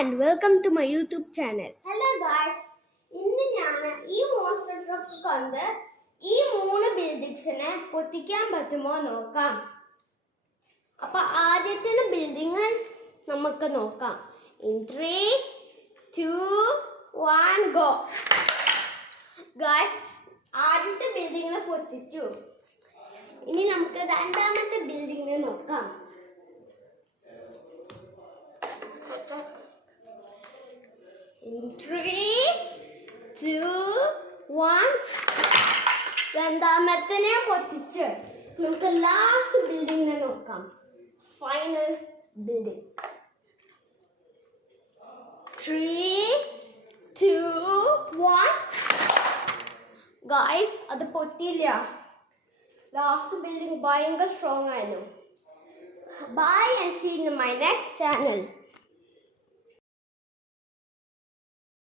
and welcome to my YouTube channel. Hello guys, ഇന്ന് ഞാൻ ഈ മോൺസ്റ്റർ ട്രക്ക് കൊണ്ട് ഈ 3 ബിൽഡിങ്സിനെ പൊട്ടിക്കാൻ പറ്റുമോ നോക്കാം. അപ്പോൾ ആദ്യത്തെ ബിൽഡിംഗ് നമുക്ക് നോക്കാം. In 3, 2, 1 go. Guys, ആദ്യത്തെ ബിൽഡിങ്ങിനെ പൊട്ടിച്ചു. ഇനി നമുക്ക് രണ്ടാമത്തെ ബിൽഡിങ്ങിനെ നോക്കാം. In 3, 2, 1. രണ്ടാമത്തെ പൊട്ടിച്ച് നമുക്ക് ലാസ്റ്റ് ബിൽഡിങ്ങിനെ നോക്കാം. Final building. 3, 2, 1. ഗൈസ്, അത് പൊട്ടിയില്ല. ലാസ്റ്റ് ബിൽഡിംഗ് ഭയങ്കര സ്ട്രോങ് ആയിരുന്നു. Bye and see you in my next channel.